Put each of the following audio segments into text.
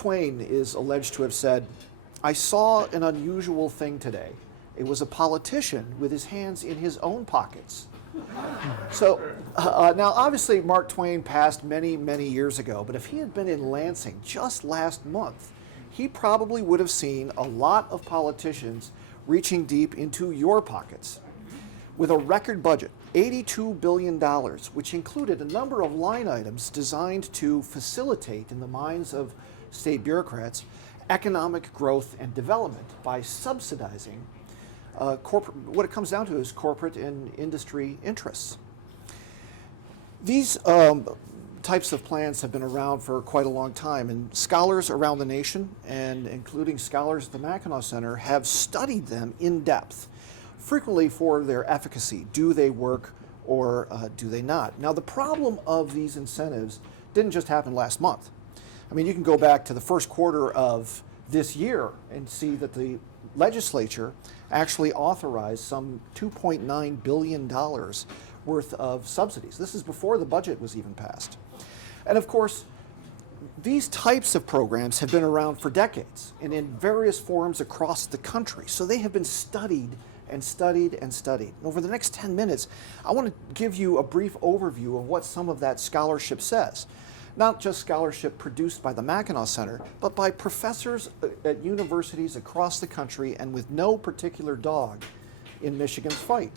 Twain is alleged to have said, "I saw an unusual thing today. It was a politician with his hands in his own pockets." So now obviously Mark Twain passed many, many years ago, but if he had been in Lansing just last month, he probably would have seen a lot of politicians reaching deep into your pockets. With a record budget, $82 billion, which included a number of line items designed to facilitate, in the minds of state bureaucrats, economic growth and development by subsidizing what it comes down to is corporate and industry interests. These types of plans have been around for quite a long time, and scholars around the nation, and including scholars at the Mackinac Center, have studied them in depth, frequently for their efficacy. Do they work or do they not? Now, the problem of these incentives didn't just happen last month. I mean, you can go back to the first quarter of this year and see that the legislature actually authorized some $2.9 billion worth of subsidies. This is before the budget was even passed. And of course, these types of programs have been around for decades and in various forms across the country. So they have been studied and studied and studied. And over the next 10 minutes, I want to give you a brief overview of what some of that scholarship says. Not just scholarship produced by the Mackinac Center, but by professors at universities across the country and with no particular dog in Michigan's fight.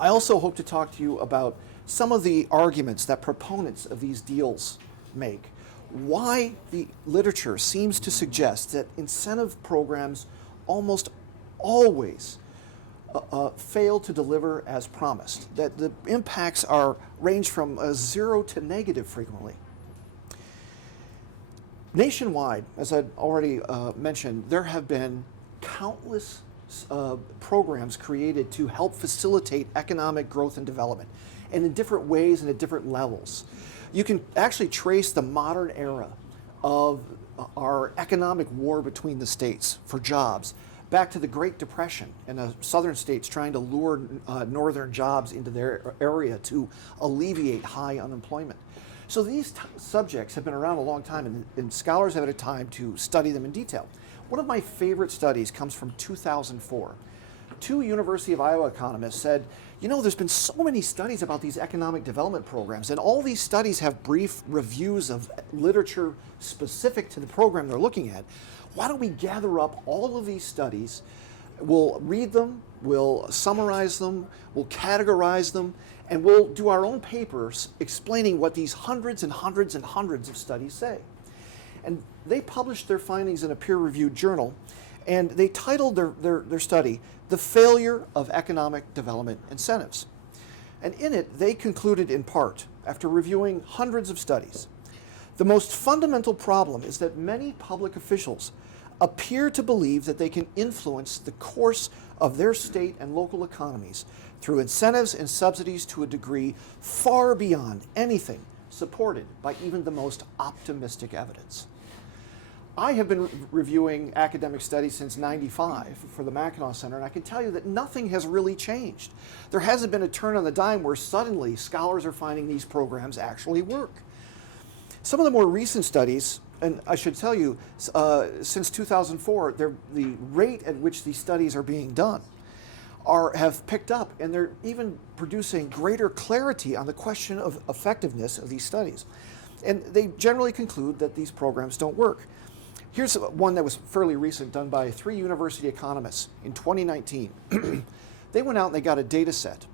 I also hope to talk to you about some of the arguments that proponents of these deals make. Why the literature seems to suggest that incentive programs almost always fail to deliver as promised, that the impacts range from 0 to negative frequently. Nationwide, as I'd already mentioned, there have been countless programs created to help facilitate economic growth and development, and in different ways and at different levels. You can actually trace the modern era of our economic war between the states for jobs back to the Great Depression and the southern states trying to lure northern jobs into their area to alleviate high unemployment. So these subjects have been around a long time, and scholars have had time to study them in detail. One of my favorite studies comes from 2004. Two University of Iowa economists said, you know, there's been so many studies about these economic development programs, and all these studies have brief reviews of literature specific to the program they're looking at. Why don't we gather up all of these studies, we'll read them, we'll summarize them, we'll categorize them, and we'll do our own papers explaining what these hundreds and hundreds and hundreds of studies say. And they published their findings in a peer-reviewed journal, and they titled their study, "The Failure of Economic Development Incentives." And in it, they concluded in part, after reviewing hundreds of studies, the most fundamental problem is that many public officials appear to believe that they can influence the course of their state and local economies through incentives and subsidies to a degree far beyond anything supported by even the most optimistic evidence. I have been reviewing academic studies since '95 for the Mackinac Center, and I can tell you that nothing has really changed. There hasn't been a turn on the dime where suddenly scholars are finding these programs actually work. Some of the more recent studies, and I should tell you, since 2004, the rate at which these studies are being done have picked up, and they're even producing greater clarity on the question of effectiveness of these studies. And they generally conclude that these programs don't work. Here's one that was fairly recent, done by 3 university economists in 2019. They went out and they got a data set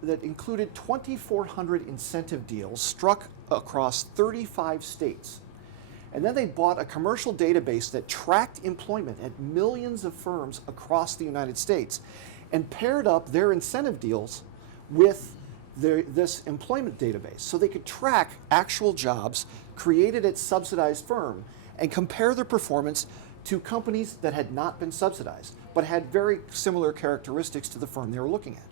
that included 2,400 incentive deals struck across 35 states. And then they bought a commercial database that tracked employment at millions of firms across the United States and paired up their incentive deals with this employment database so they could track actual jobs created at subsidized firm and compare their performance to companies that had not been subsidized but had very similar characteristics to the firm they were looking at.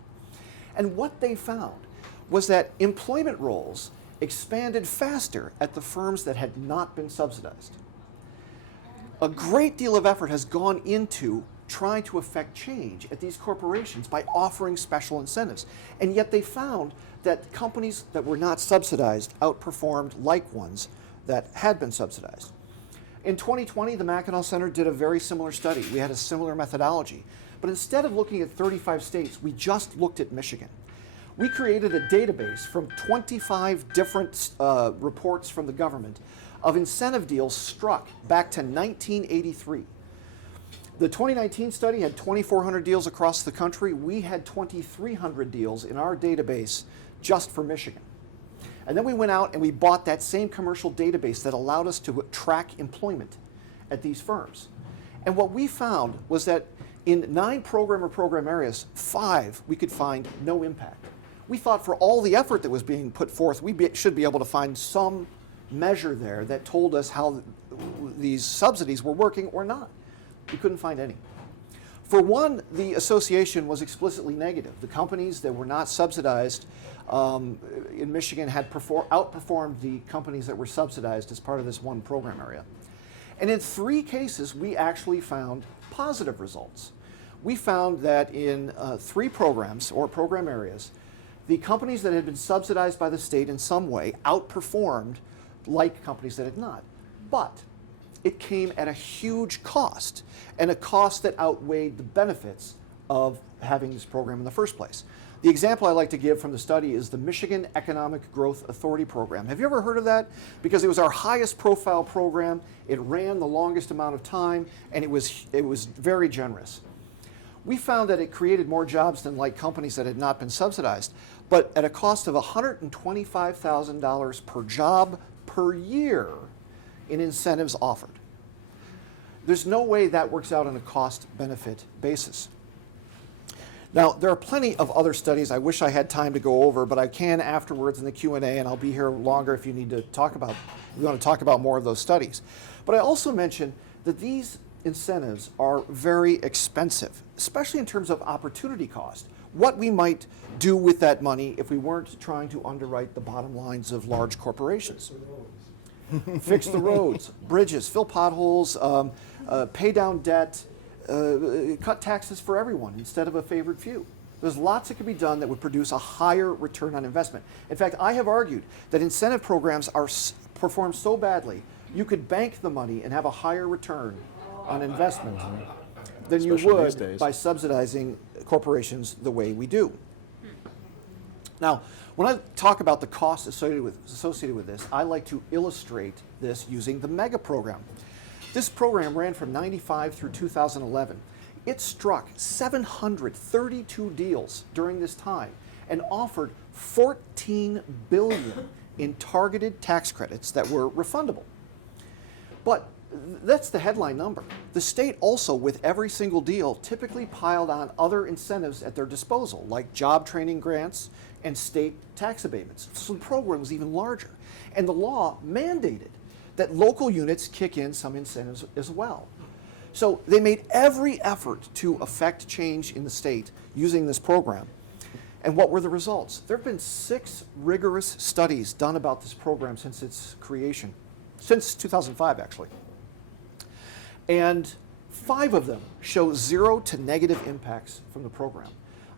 And what they found was that employment roles expanded faster at the firms that had not been subsidized. A great deal of effort has gone into trying to affect change at these corporations by offering special incentives. And yet they found that companies that were not subsidized outperformed like ones that had been subsidized. In 2020, the Mackinac Center did a very similar study. We had a similar methodology. But instead of looking at 35 states, we just looked at Michigan. We created a database from 25 different reports from the government of incentive deals struck back to 1983. The 2019 study had 2,400 deals across the country. We had 2,300 deals in our database just for Michigan. And then we went out and we bought that same commercial database that allowed us to track employment at these firms. And what we found was that in 9 program areas, 5 we could find no impact. We thought for all the effort that was being put forth, we should be able to find some measure there that told us how these subsidies were working or not. We couldn't find any. For one, the association was explicitly negative. The companies that were not subsidized in Michigan had outperformed the companies that were subsidized as part of this one program area. And in 3 cases, we actually found positive results. We found that in 3 programs or program areas, the companies that had been subsidized by the state in some way outperformed like companies that had not. But it came at a huge cost, and a cost that outweighed the benefits of having this program in the first place. The example I like to give from the study is the Michigan Economic Growth Authority program. Have you ever heard of that? Because it was our highest profile program, it ran the longest amount of time, and it was very generous. We found that it created more jobs than like companies that had not been subsidized, but at a cost of $125,000 per job per year in incentives offered. There's no way that works out on a cost-benefit basis. Now, there are plenty of other studies I wish I had time to go over, but I can afterwards in the Q&A, and I'll be here longer if you need to talk about, we want to talk about more of those studies. But I also mentioned that these incentives are very expensive, especially in terms of opportunity cost. What we might do with that money if we weren't trying to underwrite the bottom lines of large corporations. Fix the roads, bridges, fill potholes, pay down debt, cut taxes for everyone instead of a favored few. There's lots that could be done that would produce a higher return on investment. In fact, I have argued that incentive programs are performed so badly, you could bank the money and have a higher return on investment than you would by subsidizing corporations the way we do. Now, when I talk about the costs associated with this, I like to illustrate this using the MEGA program. This program ran from 95 through 2011. It struck 732 deals during this time and offered $14 billion in targeted tax credits that were refundable. But that's the headline number. The state also, with every single deal, typically piled on other incentives at their disposal, like job training grants and state tax abatements. So the program was even larger. And the law mandated that local units kick in some incentives as well. So they made every effort to affect change in the state using this program. And what were the results? There have been 6 rigorous studies done about this program since its creation, since 2005 actually. And 5 of them show 0 to negative impacts from the program.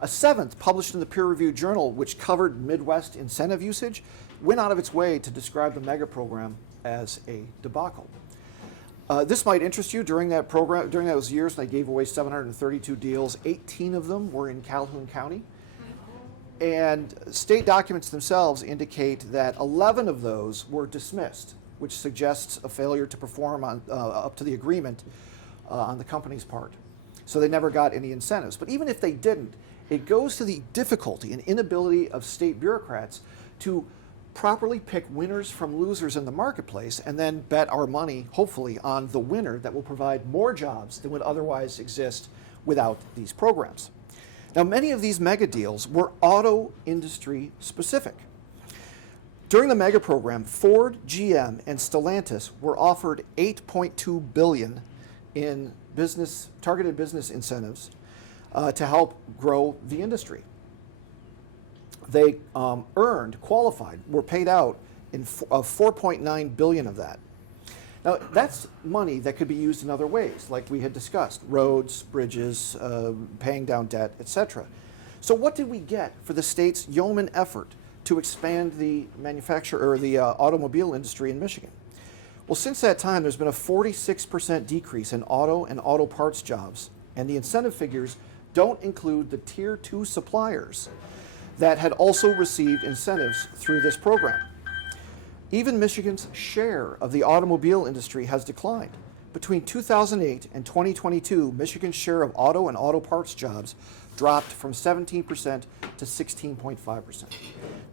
A 7th, published in the peer-reviewed journal, which covered Midwest incentive usage, went out of its way to describe the MEGA program as a debacle. This might interest you. During that program, during those years, they gave away 732 deals. 18 of them were in Calhoun County. And state documents themselves indicate that 11 of those were dismissed, which suggests a failure to perform on, up to the agreement on the company's part. So they never got any incentives. But even if they didn't, it goes to the difficulty and inability of state bureaucrats to properly pick winners from losers in the marketplace and then bet our money, hopefully, on the winner that will provide more jobs than would otherwise exist without these programs. Now, many of these mega deals were auto industry specific. During the mega program, Ford, GM, and Stellantis were offered $8.2 billion in targeted business incentives to help grow the industry. They qualified, were paid out in $4.9 billion of that. Now, that's money that could be used in other ways, like we had discussed, roads, bridges, paying down debt, etc. So what did we get for the state's yeoman effort to expand the automobile industry in Michigan? Well, since that time, there's been a 46% decrease in auto and auto parts jobs, and the incentive figures don't include the Tier 2 suppliers that had also received incentives through this program. Even Michigan's share of the automobile industry has declined. Between 2008 and 2022, Michigan's share of auto and auto parts jobs dropped from 17% to 16.5%.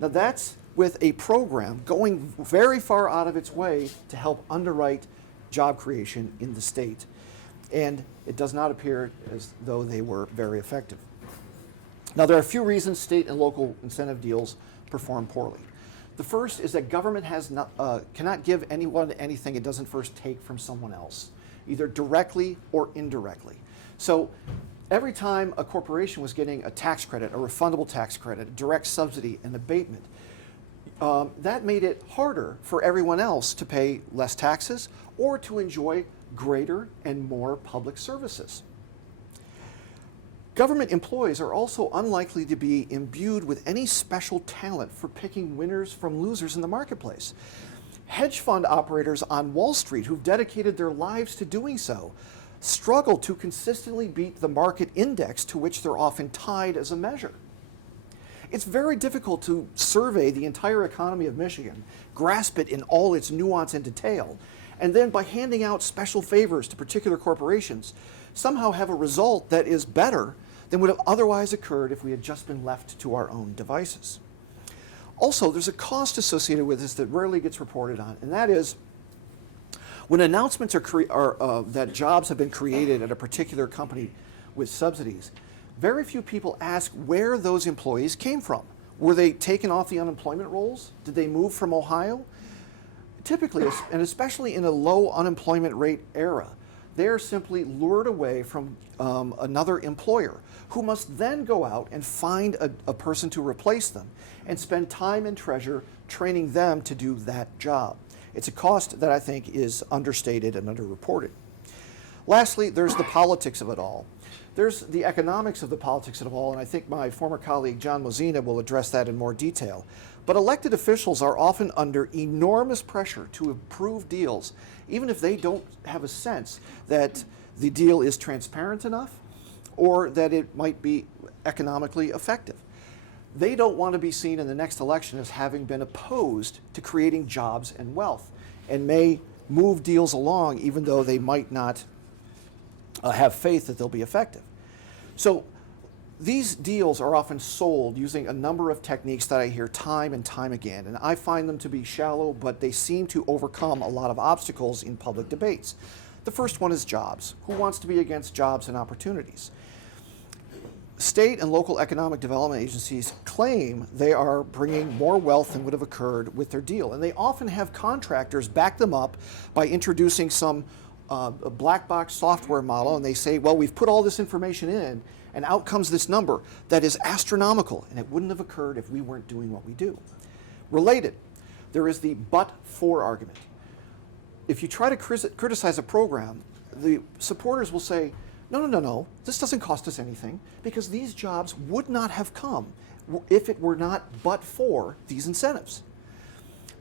Now that's with a program going very far out of its way to help underwrite job creation in the state. And it does not appear as though they were very effective. Now there are a few reasons state and local incentive deals perform poorly. The first is that government cannot give anyone anything it doesn't first take from someone else, either directly or indirectly. So every time a corporation was getting a tax credit, a refundable tax credit, a direct subsidy, an abatement, that made it harder for everyone else to pay less taxes or to enjoy greater and more public services. Government employees are also unlikely to be imbued with any special talent for picking winners from losers in the marketplace. Hedge fund operators on Wall Street who've dedicated their lives to doing so struggle to consistently beat the market index to which they're often tied as a measure. It's very difficult to survey the entire economy of Michigan, grasp it in all its nuance and detail, and then by handing out special favors to particular corporations, somehow have a result that is better than would have otherwise occurred if we had just been left to our own devices. Also, there's a cost associated with this that rarely gets reported on, and that is when announcements are that jobs have been created at a particular company with subsidies, very few people ask where those employees came from. Were they taken off the unemployment rolls? Did they move from Ohio? Typically, and especially in a low unemployment rate era, they are simply lured away from another employer who must then go out and find a person to replace them and spend time and treasure training them to do that job. It's a cost that I think is understated and underreported. Lastly, there's the politics of it all. There's the economics of the politics of it all, and I think my former colleague John Mozina will address that in more detail. But elected officials are often under enormous pressure to approve deals, even if they don't have a sense that the deal is transparent enough or that it might be economically effective. They don't want to be seen in the next election as having been opposed to creating jobs and wealth, and may move deals along even though they might not have faith that they'll be effective. So these deals are often sold using a number of techniques that I hear time and time again, and I find them to be shallow, but they seem to overcome a lot of obstacles in public debates. The first one is jobs. Who wants to be against jobs and opportunities? State and local economic development agencies claim they are bringing more wealth than would have occurred with their deal, and they often have contractors back them up by introducing some a black box software model, and they say, well, we've put all this information in, and out comes this number that is astronomical, and it wouldn't have occurred if we weren't doing what we do. Related, there is the but-for argument. If you try to criticize a program, the supporters will say, no, this doesn't cost us anything, because these jobs would not have come if it were not but for these incentives.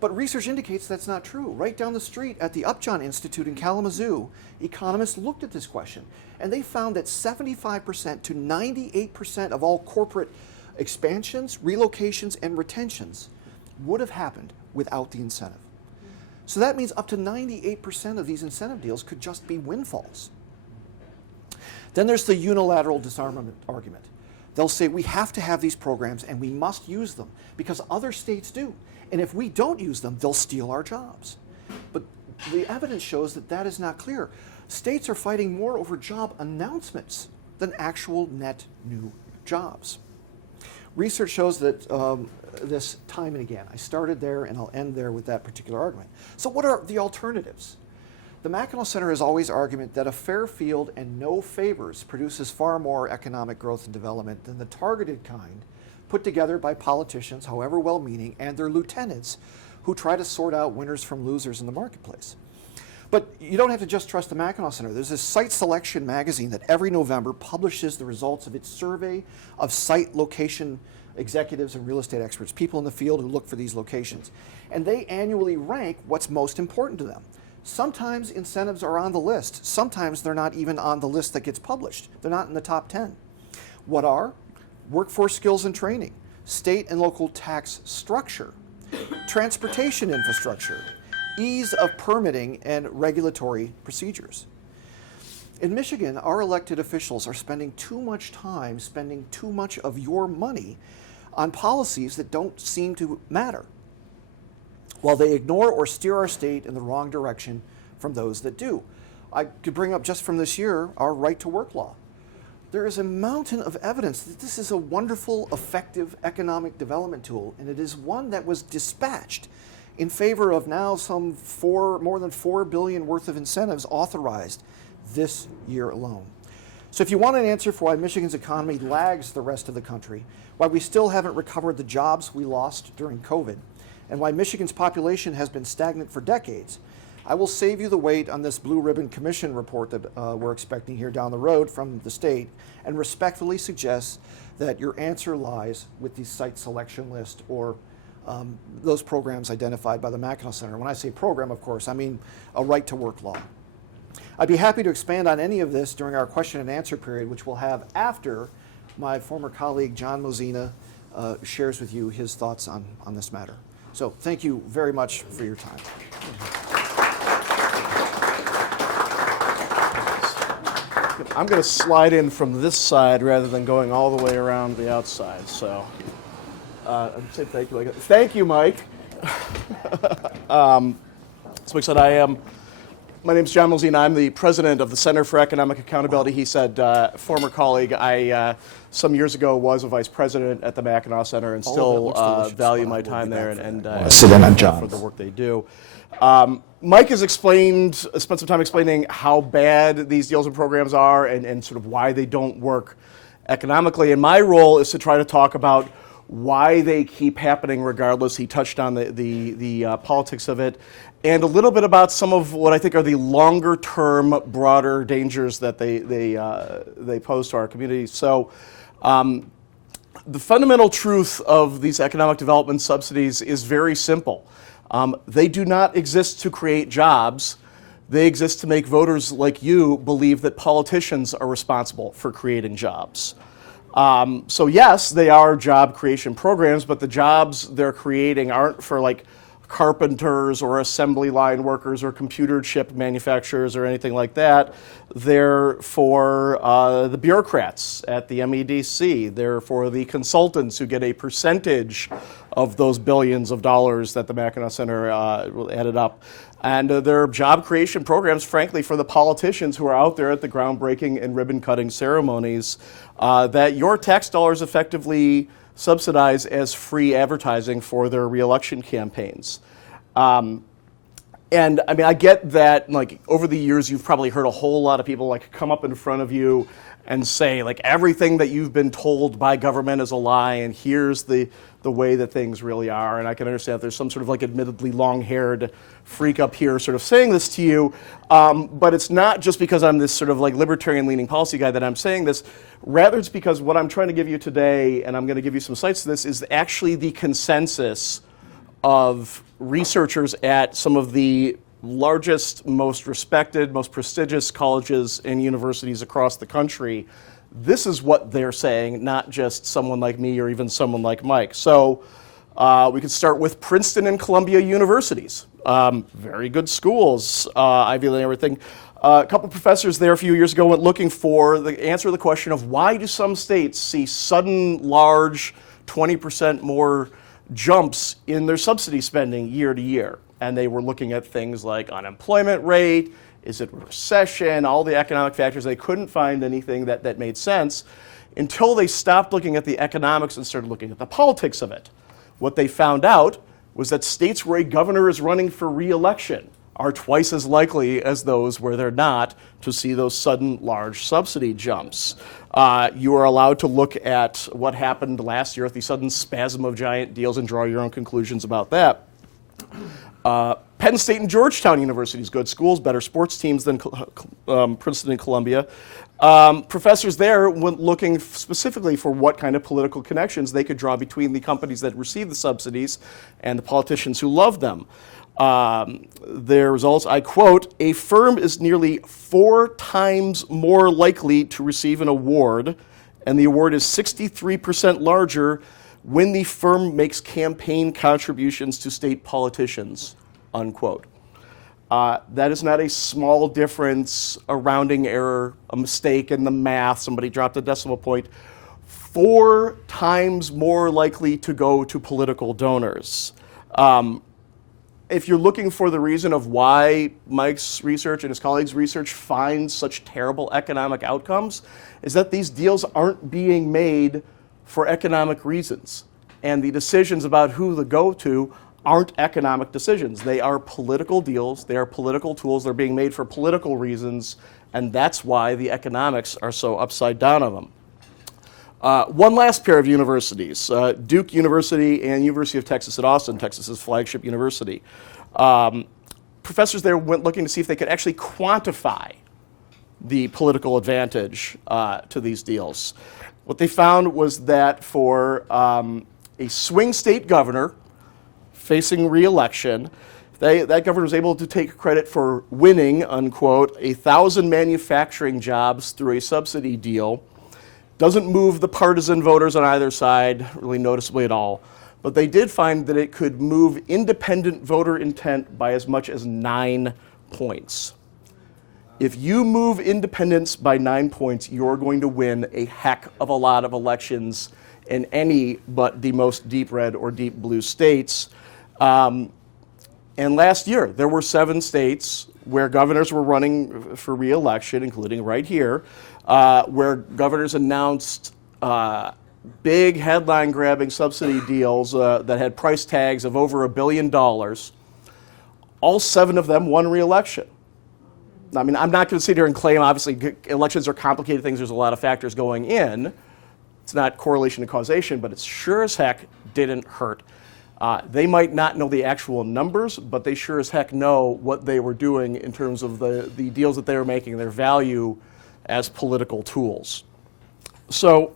But research indicates that's not true. Right down the street at the Upjohn Institute in Kalamazoo, economists looked at this question, and they found that 75% to 98% of all corporate expansions, relocations, and retentions would have happened without the incentive. So that means up to 98% of these incentive deals could just be windfalls. Then there's the unilateral disarmament argument. They'll say we have to have these programs and we must use them because other states do. And if we don't use them, they'll steal our jobs. But the evidence shows that that is not clear. States are fighting more over job announcements than actual net new jobs. Research shows that this time and again. I started there and I'll end there with that particular argument. So what are the alternatives? The Mackinac Center has always argued that a fair field and no favors produces far more economic growth and development than the targeted kind put together by politicians, however well-meaning, and their lieutenants who try to sort out winners from losers in the marketplace. But you don't have to just trust the Mackinac Center. There's this Site Selection magazine that every November publishes the results of its survey of site location executives and real estate experts, people in the field who look for these locations. And they annually rank what's most important to them. Sometimes incentives are on the list. Sometimes they're not even on the list that gets published. They're not in the top 10. What are? Workforce skills and training, state and local tax structure, transportation infrastructure, ease of permitting and regulatory procedures. In Michigan, our elected officials are spending too much time spending too much of your money on policies that don't seem to matter, while they ignore or steer our state in the wrong direction from those that do. I could bring up just from this year our right to work law. There is a mountain of evidence that this is a wonderful, effective economic development tool, and it is one that was dispatched in favor of now more than $4 billion worth of incentives authorized this year alone. So if you want an answer for why Michigan's economy lags the rest of the country, why we still haven't recovered the jobs we lost during COVID, and why Michigan's population has been stagnant for decades, I will save you the wait on this Blue Ribbon Commission report that we're expecting here down the road from the state, and respectfully suggest that your answer lies with the site selection list or those programs identified by the Mackinac Center. When I say program, of course, I mean a right to work law. I'd be happy to expand on any of this during our question and answer period, which we'll have after my former colleague John Mozina shares with you his thoughts on this matter. So thank you very much for your time. I'm going to slide in from this side rather than going all the way around the outside. So I'd say thank you. Thank you, Mike. So excited. My name is John Mozina. I'm the president of the Center for Economic Accountability. He said, former colleague, I some years ago was a vice president at the Mackinac Center and still value my time there and sit in on John's for the work they do. Mike has spent some time explaining how bad these deals and programs are and sort of why they don't work economically. And my role is to try to talk about why they keep happening regardless. He touched on the politics of it, and a little bit about some of what I think are the longer-term, broader dangers that they pose to our communities. So the fundamental truth of these economic development subsidies is very simple. They do not exist to create jobs. They exist to make voters like you believe that politicians are responsible for creating jobs. So yes, they are job creation programs, but the jobs they're creating aren't for like carpenters or assembly line workers or computer chip manufacturers or anything like that. They're for the bureaucrats at the MEDC. They're for the consultants who get a percentage of those billions of dollars that the Mackinac Center added up. And they're job creation programs, frankly, for the politicians who are out there at the groundbreaking and ribbon-cutting ceremonies that your tax dollars effectively subsidize as free advertising for their reelection campaigns. And I mean, I get that, like, over the years, you've probably heard a whole lot of people, like, come up in front of you and say, like, everything that you've been told by government is a lie, and here's the way that things really are. And I can understand if there's some sort of, like, admittedly long-haired freak up here sort of saying this to you, but it's not just because I'm this sort of, like, libertarian-leaning policy guy that I'm saying this. Rather, it's because what I'm trying to give you today, and I'm going to give you some sites to this, is actually the consensus of researchers at some of the largest, most respected, most prestigious colleges and universities across the country. This is what they're saying, not just someone like me or even someone like Mike. So we could start with Princeton and Columbia universities. Very good schools, Ivy League and everything. A couple professors there a few years ago went looking for the answer to the question of why do some states see sudden, large, 20% more jumps in their subsidy spending year to year. And they were looking at things like unemployment rate, is it recession, all the economic factors. They couldn't find anything that made sense until they stopped looking at the economics and started looking at the politics of it. What they found out was that states where a governor is running for re-election are twice as likely as those where they're not to see those sudden large subsidy jumps. You are allowed to look at what happened last year with the sudden spasm of giant deals and draw your own conclusions about that. Penn State and Georgetown universities, good schools, better sports teams than Princeton and Columbia. Professors there went looking specifically for what kind of political connections they could draw between the companies that receive the subsidies and the politicians who love them. Their results, I quote, "A firm is nearly 4 times more likely to receive an award, and the award is 63% larger when the firm makes campaign contributions to state politicians," unquote. That is not a small difference, a rounding error, a mistake in the math, somebody dropped a decimal point. 4 times more likely to go to political donors. If you're looking for the reason of why Mike's research and his colleagues' research finds such terrible economic outcomes, is that these deals aren't being made for economic reasons. And the decisions about who to go to aren't economic decisions. They are political deals, they are political tools, they're being made for political reasons, and that's why the economics are so upside down on them. One last pair of universities, Duke University and University of Texas at Austin, Texas's flagship university. Professors there went looking to see if they could actually quantify the political advantage to these deals. What they found was that for a swing state governor facing re-election, that governor was able to take credit for winning, unquote, 1,000 manufacturing jobs through a subsidy deal. Doesn't move the partisan voters on either side really noticeably at all, but they did find that it could move independent voter intent by as much as 9 points. If you move independents by 9 points, you're going to win a heck of a lot of elections in any but the most deep red or deep blue states. And last year, there were 7 states where governors were running for re-election, including right here, where governors announced big headline-grabbing subsidy deals that had price tags of over $1 billion. All 7 of them won re-election. I mean, I'm not going to sit here and claim, obviously, elections are complicated things. There's a lot of factors going in. It's not correlation and causation, but it sure as heck didn't hurt. They might not know the actual numbers, but they sure as heck know what they were doing in terms of the deals that they were making, their value as political tools. So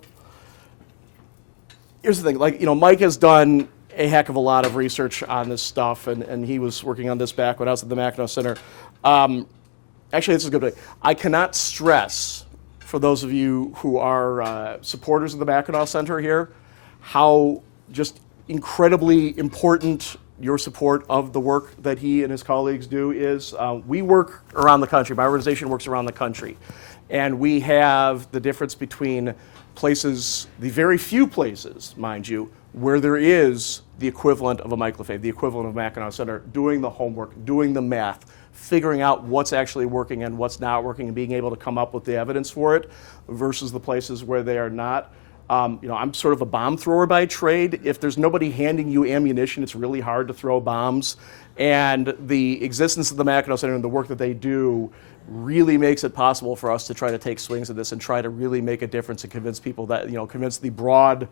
here's the thing, Mike has done a heck of a lot of research on this stuff, and he was working on this back when I was at the Mackinac Center. Actually, this is a good way. I cannot stress, for those of you who are supporters of the Mackinac Center here, how just incredibly important your support of the work that he and his colleagues do is. We work around the country. My organization works around the country. And we have the difference between places, the very few places, mind you, where there is the equivalent of a Mike Lefebvre, the equivalent of Mackinac Center, doing the homework, doing the math, figuring out what's actually working and what's not working, and being able to come up with the evidence for it, versus the places where they are not. I'm sort of a bomb thrower by trade. If there's nobody handing you ammunition, it's really hard to throw bombs. And the existence of the Mackinac Center and the work that they do really makes it possible for us to try to take swings at this and try to really make a difference and convince people that, convince the broad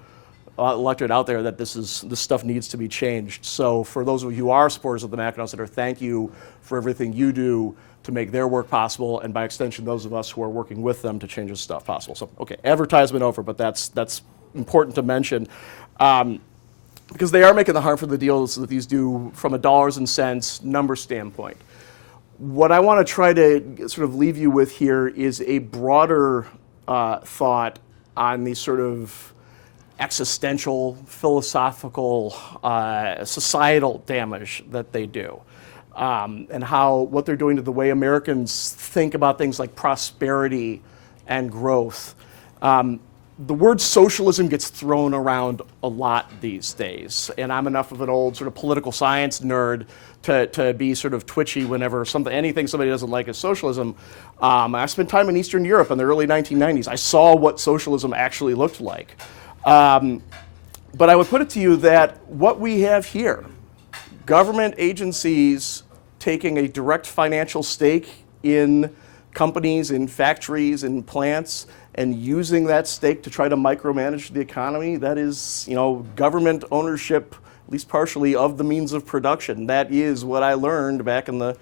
electorate out there that this stuff needs to be changed. So for those of you who are supporters of the Mackinac Center, thank you for everything you do to make their work possible, and by extension, those of us who are working with them to change this stuff possible. So, okay, advertisement over, but that's important to mention. Because they are making the harm for the deals that these do from a dollars and cents number standpoint. What I want to try to sort of leave you with here is a broader thought on the sort of existential, philosophical, societal damage that they do. And what they're doing to the way Americans think about things like prosperity and growth. The word socialism gets thrown around a lot these days, and I'm enough of an old sort of political science nerd to be sort of twitchy whenever anything somebody doesn't like is socialism. I spent time in Eastern Europe in the early 1990s. I saw what socialism actually looked like. But I would put it to you that what we have here, government agencies taking a direct financial stake in companies, in factories, in plants, and using that stake to try to micromanage the economy, that is, government ownership, at least partially, of the means of production. That is what I learned back in the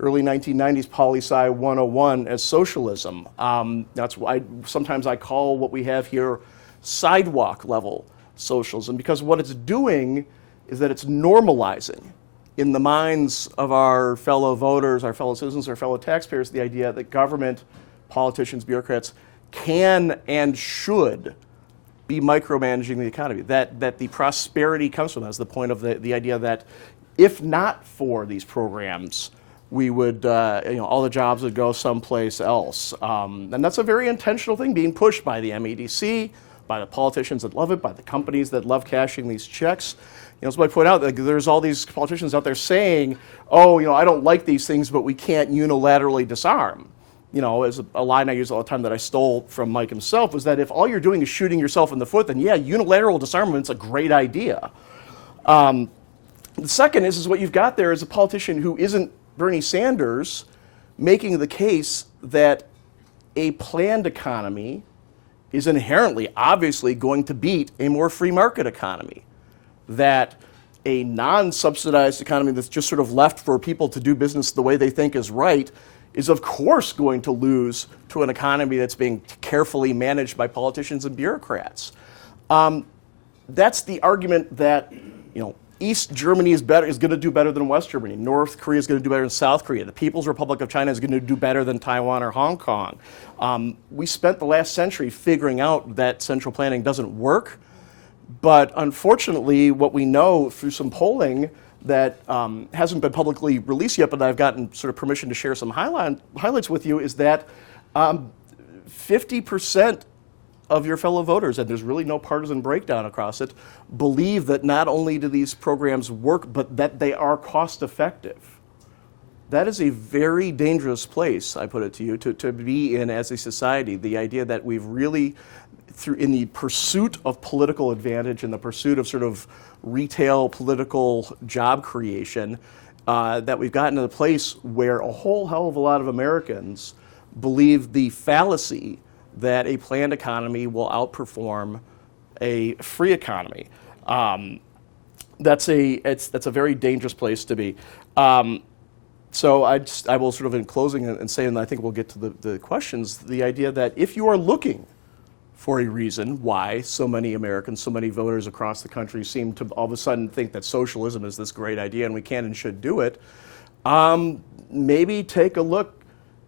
early 1990s, Poli-Sci 101, as socialism. That's why sometimes I call what we have here sidewalk level socialism, because what it's doing is that it's normalizing in the minds of our fellow voters, our fellow citizens, our fellow taxpayers, the idea that government, politicians, bureaucrats can and should be micromanaging the economy, that the prosperity comes from that. That's the point of the idea that if not for these programs, we would, all the jobs would go someplace else. And that's a very intentional thing being pushed by the MEDC, by the politicians that love it, by the companies that love cashing these checks. As I point out, there's all these politicians out there saying, I don't like these things, but we can't unilaterally disarm. As a line I use all the time that I stole from Mike himself was that if all you're doing is shooting yourself in the foot, then yeah, unilateral disarmament's a great idea. The second is what you've got there is a politician who isn't Bernie Sanders making the case that a planned economy is inherently, obviously, going to beat a more free market economy. That a non-subsidized economy that's just sort of left for people to do business the way they think is right is, of course, going to lose to an economy that's being carefully managed by politicians and bureaucrats. That's the argument that, East Germany is going to do better than West Germany. North Korea is going to do better than South Korea. The People's Republic of China is going to do better than Taiwan or Hong Kong. We spent the last century figuring out that central planning doesn't work. But unfortunately, what we know through some polling that hasn't been publicly released yet, but I've gotten sort of permission to share some highlights with you, is that 50% of your fellow voters, and there's really no partisan breakdown across it, believe that not only do these programs work, but that they are cost effective. That is a very dangerous place, I put it to you, to be in as a society. The idea that we've really, in the pursuit of political advantage and the pursuit of sort of retail political job creation, that we've gotten to the place where a whole hell of a lot of Americans believe the fallacy that a planned economy will outperform a free economy. That's a very dangerous place to be. So I will sort of in closing and say, and I think we'll get to the questions, the idea that if you are looking for a reason why so many Americans, so many voters across the country seem to all of a sudden think that socialism is this great idea and we can and should do it, maybe take a look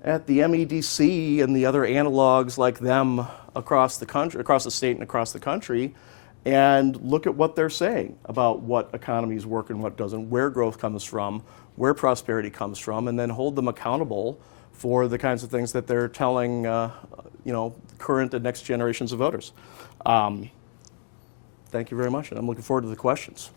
at the MEDC and the other analogs like them across the country, across the state and across the country, and look at what they're saying about what economies work and what doesn't, where growth comes from, where prosperity comes from, and then hold them accountable for the kinds of things that they're telling current and next generations of voters. Thank you very much, and I'm looking forward to the questions.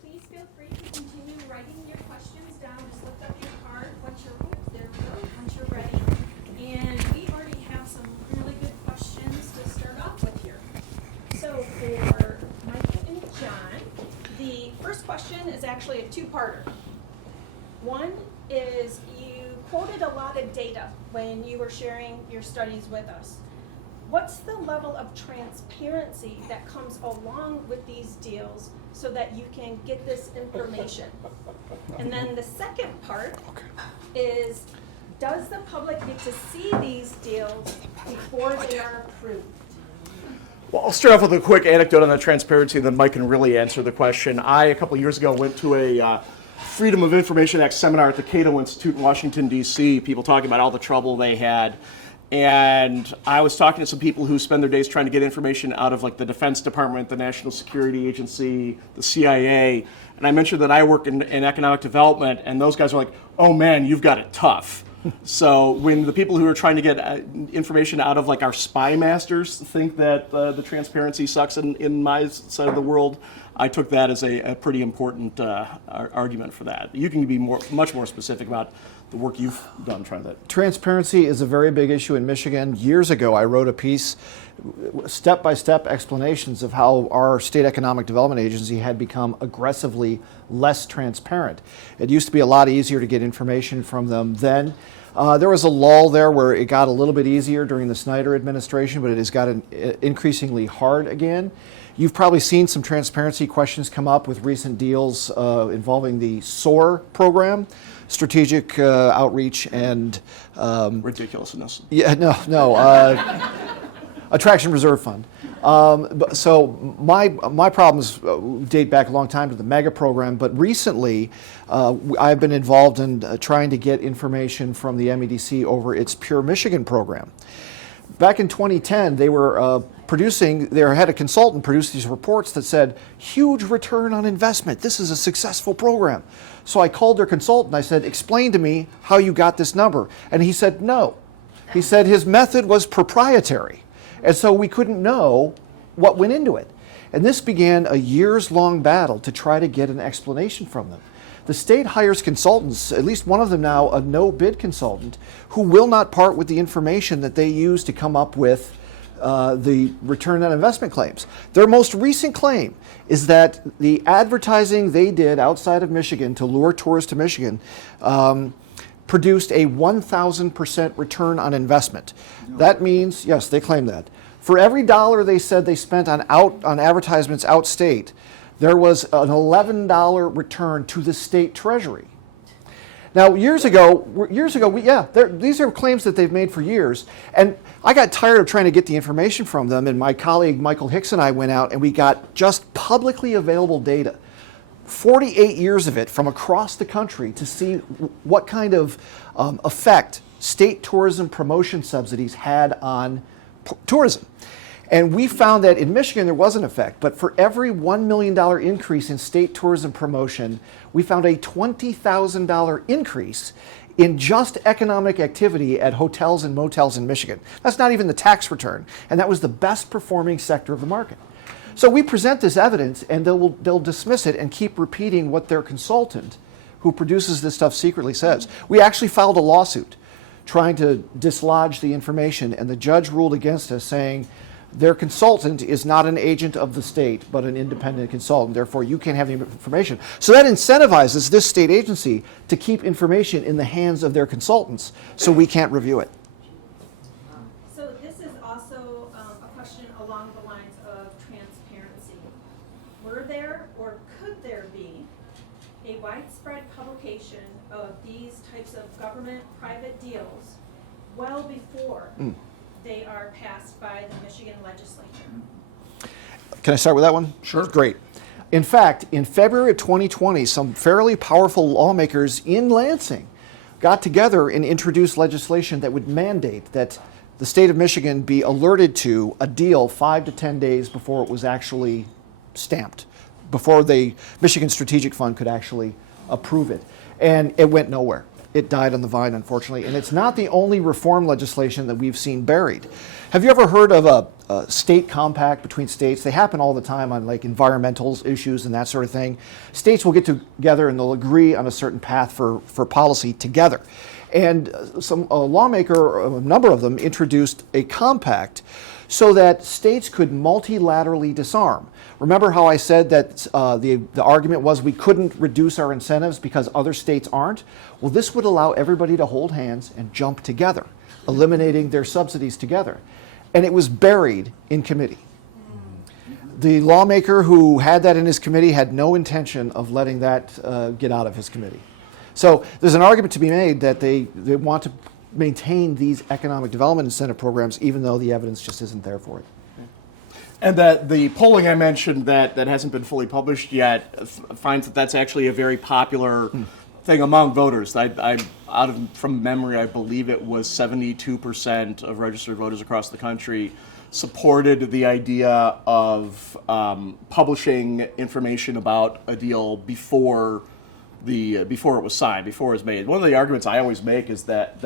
Please feel free to continue writing your questions down. Just lift up your card once you're ready. And we already have some really good questions to start off with here. So for Michael and John, the first question is actually a two-parter. One is you quoted a lot of data when you were sharing your studies with us. What's the level of transparency that comes along with these deals so that you can get this information? And then the second part is, does the public get to see these deals before they are approved? Well, I'll start off with a quick anecdote on the transparency, and then Mike can really answer the question. A couple of years ago, went to a Freedom of Information Act seminar at the Cato Institute in Washington, D.C., people talking about all the trouble they had. And I was talking to some people who spend their days trying to get information out of like the Defense Department, the National Security Agency, the CIA. And I mentioned that I work in economic development, and those guys are like, oh man, you've got it tough. So when the people who are trying to get information out of like our spy masters think that the transparency sucks in my side of the world, I took that as a pretty important argument for that. You can be much more specific about the work you've done trying to. Transparency is a very big issue in Michigan. Years ago, I wrote a piece, step-by-step explanations of how our state economic development agency had become aggressively less transparent. It used to be a lot easier to get information from them then. There was a lull there where it got a little bit easier during the Snyder administration, but it has gotten increasingly hard again. You've probably seen some transparency questions come up with recent deals involving the SOAR program, strategic outreach and Ridiculousness. yeah, no. Attraction Reserve Fund. So my problems date back a long time to the MEGA program, but recently I've been involved in trying to get information from the MEDC over its Pure Michigan program. Back in 2010, they were had a consultant produce these reports that said, huge return on investment. This is a successful program. So I called their consultant. I said, explain to me how you got this number. And he said, no. He said his method was proprietary. And so we couldn't know what went into it. And this began a years-long battle to try to get an explanation from them. The state hires consultants, at least one of them now, a no-bid consultant, who will not part with the information that they use to come up with the return on investment claims. Their most recent claim is that the advertising they did outside of Michigan to lure tourists to Michigan produced a 1,000% return on investment. That means, yes, they claim that. For every dollar they said they spent on advertisements outstate, there was an $11 return to the state treasury. Now, years ago, these are claims that they've made for years, and I got tired of trying to get the information from them, and my colleague Michael Hicks and I went out and we got just publicly available data, 48 years of it from across the country, to see what kind of effect state tourism promotion subsidies had on tourism. And we found that in Michigan there was an effect, but for every $1 million increase in state tourism promotion, we found a $20,000 increase in just economic activity at hotels and motels in Michigan. That's not even the tax return, and that was the best performing sector of the market. So we present this evidence, and they'll dismiss it and keep repeating what their consultant, who produces this stuff, secretly says. We actually filed a lawsuit trying to dislodge the information, and the judge ruled against us, saying their consultant is not an agent of the state, but an independent consultant. Therefore, you can't have the information. So that incentivizes this state agency to keep information in the hands of their consultants, so we can't review it. So this is also a question along the lines of transparency. Were there or could there be a widespread publication of these types of government-private deals well before they are passed by the Michigan legislature? Can I start with that one? Sure. Great. In fact, in February of 2020, some fairly powerful lawmakers in Lansing got together and introduced legislation that would mandate that the state of Michigan be alerted to a deal 5 to 10 days before it was actually stamped, before the Michigan Strategic Fund could actually approve it. And it went nowhere. It died on the vine, unfortunately. And it's not the only reform legislation that we've seen buried. Have you ever heard of a state compact between states? They happen all the time on like environmental issues and that sort of thing. States will get together and they'll agree on a certain path for policy together. And a lawmaker, a number of them, introduced a compact so that states could multilaterally disarm. Remember how I said that the argument was we couldn't reduce our incentives because other states aren't? Well, this would allow everybody to hold hands and jump together, eliminating their subsidies together. And it was buried in committee. The lawmaker who had that in his committee had no intention of letting that get out of his committee. So there's an argument to be made that they want to maintain these economic development incentive programs even though the evidence just isn't there for it. And that the polling I mentioned that hasn't been fully published yet finds that that's actually a very popular thing among voters. From memory, I believe it was 72% of registered voters across the country supported the idea of publishing information about a deal before it was signed, before it was made. One of the arguments I always make is that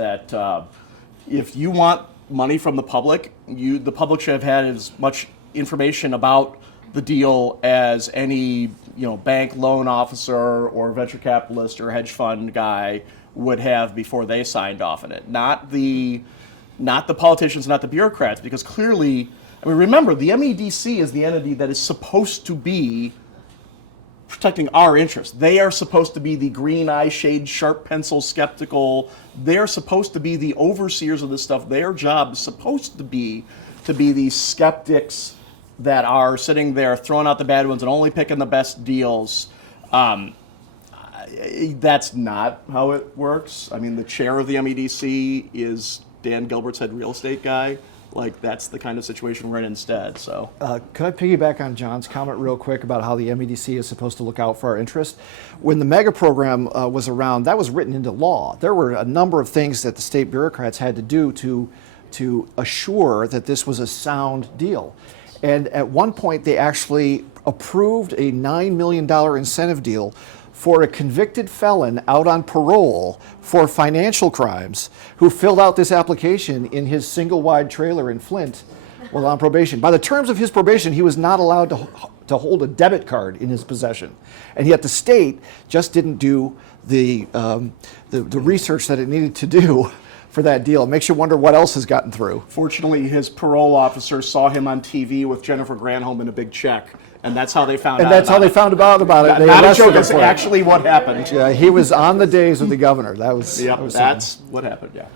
if you want money from the public, the public should have had as much information about the deal as any bank loan officer or venture capitalist or hedge fund guy would have before they signed off on it. Not the politicians, not the bureaucrats, because clearly, remember, the MEDC is the entity that is supposed to be protecting our interests. They are supposed to be the green eye shade, sharp pencil, skeptical. They're supposed to be the overseers of this stuff. Their job is supposed to be these skeptics that are sitting there throwing out the bad ones and only picking the best deals. That's not how it works. The chair of the MEDC is Dan Gilbert's head real estate guy. like that's the kind of situation we're in instead. So Could I piggyback on John's comment real quick about how the MEDC is supposed to look out for our interest? When the MEGA program was around, that was written into law. There were a number of things that the state bureaucrats had to do to assure that this was a sound deal. And at one point, they actually approved a $9 million incentive deal for a convicted felon out on parole for financial crimes who filled out this application in his single-wide trailer in Flint while on probation. By the terms of his probation, he was not allowed to hold a debit card in his possession. And yet the state just didn't do the research that it needed to do for that deal. It makes you wonder what else has gotten through. fortunately, his parole officer saw him on TV with Jennifer Granholm in a big check, and that's how they found out. And that's how they found out about it. They Not a arrested joke. him That's for it. actually what happened. Yeah, he was on the days with the governor. That was. Yep, that was that's what happened. Yeah.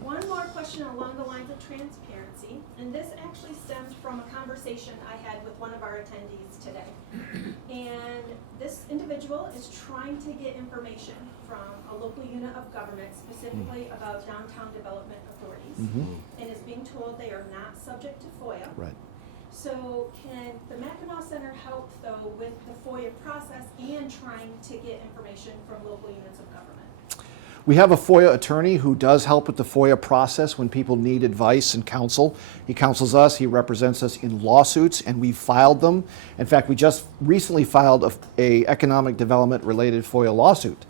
One more question along the lines of transparency, and this actually stems from a conversation I had with one of our attendees today. And this individual is trying to get information from a local unit of government, specifically about downtown development authorities, and is being told they are not subject to FOIA. Right. So can the Mackinac Center help, though, with the FOIA process and trying to get information from local units of government? We have a FOIA attorney who does help with the FOIA process when people need advice and counsel. He counsels us, he represents us in lawsuits, and we've filed them. In fact, we just recently filed a economic development related FOIA lawsuit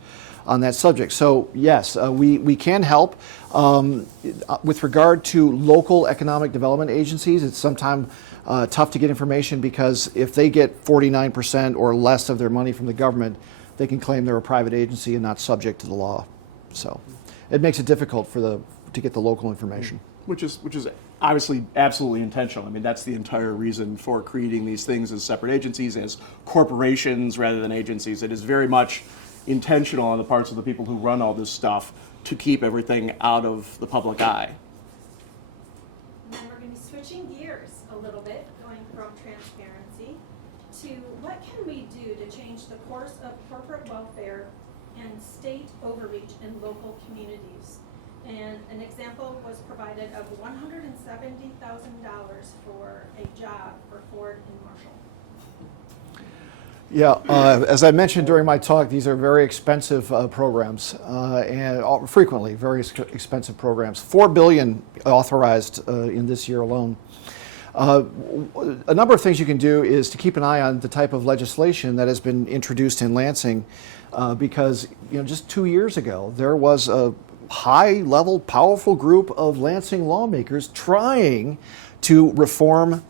on that subject. So yes, we can help. With regard to local economic development agencies, it's sometimes tough to get information because if they get 49% or less of their money from the government, they can claim they're a private agency and not subject to the law. So it makes it difficult to get the local information. Which is obviously absolutely intentional. I mean, that's the entire reason for creating these things as separate agencies, as corporations rather than agencies. It is very much intentional on the parts of the people who run all this stuff to keep everything out of the public eye. And then we're going to be switching gears a little bit, going from transparency to what can we do to change the course of corporate welfare and state overreach in local communities. And an example was provided of $170,000 for a job for Ford and Marshall. Yeah, as I mentioned during my talk, these are very expensive programs, and frequently very expensive programs. $4 billion authorized in this year alone. A number of things you can do is to keep an eye on the type of legislation that has been introduced in Lansing, because just 2 years ago there was a high-level, powerful group of Lansing lawmakers trying to reform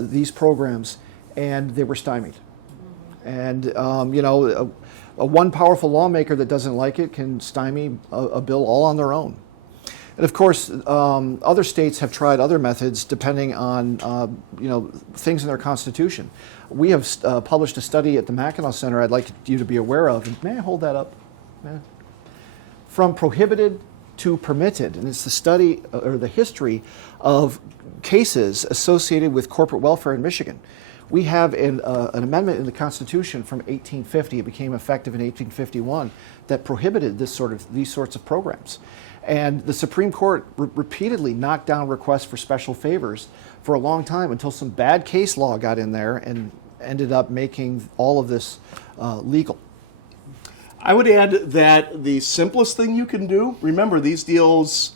these programs, and they were stymied. And a one powerful lawmaker that doesn't like it can stymie a bill all on their own. And of course, other states have tried other methods depending on things in their constitution. We have published a study at the Mackinac Center I'd like you to be aware of. And may I hold that up? From prohibited to permitted, and it's the study or the history of cases associated with corporate welfare in Michigan. We have an amendment in the Constitution from 1850. It became effective in 1851 that prohibited these sorts of programs. And the Supreme Court repeatedly knocked down requests for special favors for a long time until some bad case law got in there and ended up making all of this legal. I would add that the simplest thing you can do, remember these deals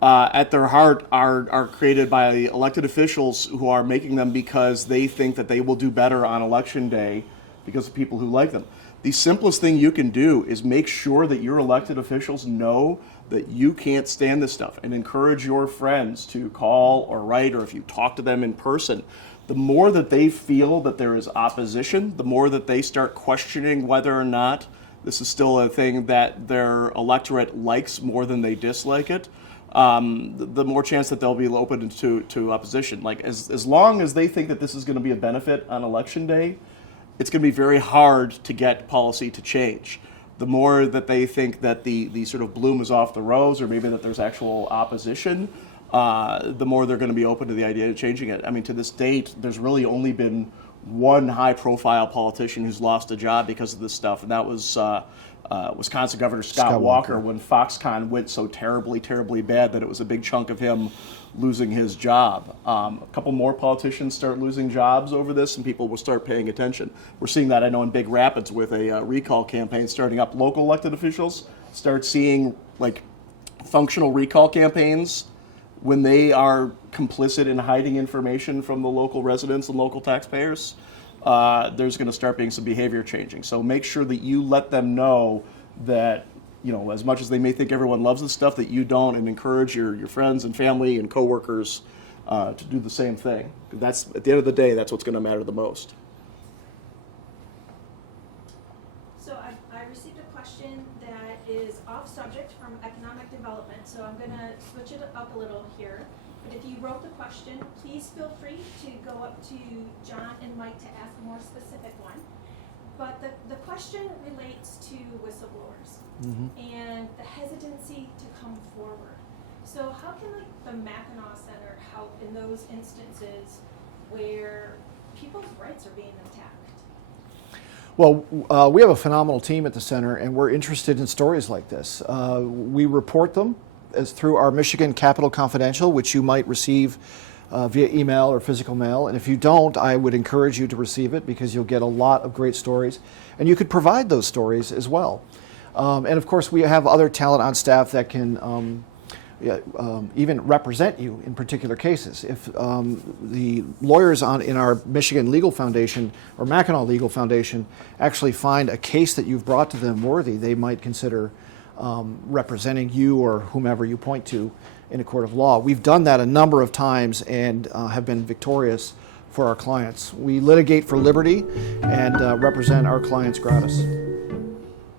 at their heart are created by elected officials who are making them because they think that they will do better on election day because of people who like them. The simplest thing you can do is make sure that your elected officials know that you can't stand this stuff, and encourage your friends to call or write, or if you talk to them in person. The more that they feel that there is opposition, the more that they start questioning whether or not this is still a thing that their electorate likes more than they dislike it, the more chance that they'll be open to opposition. Like as long as they think that this is going to be a benefit on election day, it's going to be very hard to get policy to change. The more that they think that the sort of bloom is off the rose, or maybe that there's actual opposition, the more they're going to be open to the idea of changing it. I mean, to this date, there's really only been one high-profile politician who's lost a job because of this stuff, and that was Wisconsin Governor Scott Walker, when Foxconn went so terribly, terribly bad that it was a big chunk of him losing his job. A couple more politicians start losing jobs over this, and people will start paying attention. We're seeing that, I know, in Big Rapids with a recall campaign starting up. Local elected officials start seeing like functional recall campaigns when they are complicit in hiding information from the local residents and local taxpayers. There's going to start being some behavior changing. So make sure that you let them know that, you know, as much as they may think everyone loves this stuff, that you don't, and encourage your friends and family and coworkers to do the same thing. That's, at the end of the day, that's what's going to matter the most. So I received a question that is off subject from economic development, so I'm gonna switch it up a little here. But if you wrote the question, please feel free to go up to John and Mike to ask a more specific one. But the question relates to whistleblowers and the hesitancy to come forward. So how can the Mackinac Center help in those instances where people's rights are being attacked? Well, we have a phenomenal team at the center, and we're interested in stories like this. We report them as through our Michigan Capital Confidential, which you might receive via email or physical mail. And if you don't, I would encourage you to receive it, because you'll get a lot of great stories, and you could provide those stories as well. And of course, we have other talent on staff that can even represent you in particular cases. If the lawyers in our Michigan Legal Foundation or Mackinac Legal Foundation actually find a case that you've brought to them worthy, they might consider representing you or whomever you point to in a court of law. We've done that a number of times and have been victorious for our clients. We litigate for liberty and represent our clients gratis.